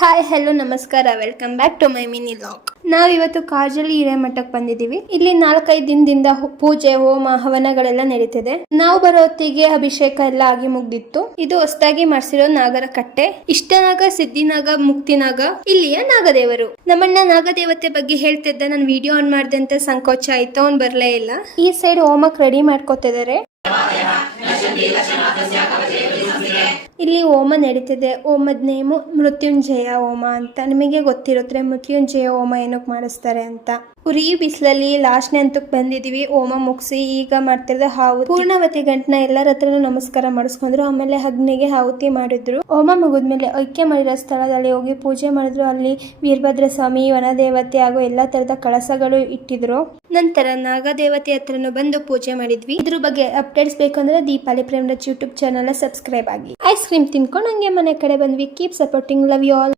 Hi hello ನಮಸ್ಕಾರ, welcome back to my mini vlog. ನಾವಿವತ್ತು ಕಾಜಲಿ ಹಿರೇಮಠಕ್ಕೆ ಬಂದಿದ್ದೀವಿ. ಇಲ್ಲಿ 4-5 ದಿನದಿಂದ ಪೂಜೆ, ಹೋಮ, ಹವನಗಳೆಲ್ಲ ನಡೀತಿದೆ. ನಾವು ಬರೋ ಹೊತ್ತಿಗೆ ಅಭಿಷೇಕ ಎಲ್ಲ ಆಗಿ ಮುಗ್ದಿತ್ತು. ಇದು ಹೊಸದಾಗಿ ಮಾಡಿಸಿರೋ ನಾಗರ ಕಟ್ಟೆ. ಇಷ್ಟನಾಗ, ಸಿದ್ಧಿನಾಗ, ಮುಕ್ತಿನಾಗ ಇಲ್ಲಿಯ ನಾಗದೇವರು. ನಮ್ಮಣ್ಣ ನಾಗದೇವತೆ ಬಗ್ಗೆ ಹೇಳ್ತಿದ್ದ. ನಾನು ವಿಡಿಯೋ ಆನ್ ಮಾಡ್ದೆ ಅಂತ ಸಂಕೋಚ ಆಯ್ತು, ಅವ್ನು ಬರ್ಲೇ ಇಲ್ಲ. ಈ ಸೈಡ್ ಹೋಮಕ್ಕೆ ರೆಡಿ ಮಾಡ್ಕೋತಿದ್ದಾರೆ. ಇಲ್ಲಿ ಹೋಮ ನಡೀತಿದೆ. ಹೋಮದ ನೇಮು ಮೃತ್ಯುಂಜಯ ಹೋಮ ಅಂತ. ನಿಮಗೆ ಗೊತ್ತಿರುತ್ತೆ ಮೃತ್ಯುಂಜಯ ಹೋಮ ಏನಕ್ಕೆ ಮಾಡಿಸ್ತಾರೆ ಅಂತ. ಉರಿ ಬಿಸಿಲಲ್ಲಿ ಲಾಸ್ಟ್ನೇ ಹಂತಕ್ಕೆ ಬಂದಿದೀವಿ. ಹೋಮ ಮುಗಿಸಿ ಈಗ ಮಾಡ್ತಿರೋದು ಆಹುತಿ. ಪೂರ್ಣಾವತಿ ಗಂಟನ ಎಲ್ಲರ ಹತ್ರನೂ ನಮಸ್ಕಾರ ಮಾಡಿಸ್ಕೊಂಡ್ರು. ಆಮೇಲೆ ಅಗ್ನಿಗೆ ಆಹುತಿ ಮಾಡಿದ್ರು. ಹೋಮ ಮುಗಿದ್ಮೇಲೆ ಐಕ್ಯ ಮಾಡಿರೋ ಸ್ಥಳದಲ್ಲಿ ಹೋಗಿ ಪೂಜೆ ಮಾಡಿದ್ರು. ಅಲ್ಲಿ ವೀರಭದ್ರ ಸ್ವಾಮಿ, ವನದೇವತೆ ಹಾಗೂ ಎಲ್ಲಾ ತರದ ಕಳಸಗಳು ಇಟ್ಟಿದ್ರು. ನಂತರ ನಾಗದೇವತೆ ಹತ್ರನೂ ಬಂದು ಪೂಜೆ ಮಾಡಿದ್ವಿ. ಇದ್ರ ಬಗ್ಗೆ ಅಪ್ಡೇಟ್ಸ್ ಬೇಕಂದ್ರೆ Deepali Premraj YouTube channel subscribe ಆಗಿ. ಐಸ್ ಕ್ರೀಮ್ ತಿನ್ಕೊಂಡು ಹಂಗೆ ಮನೆ ಕಡೆ ಬಂದ್ವಿ. Keep supporting, love you all.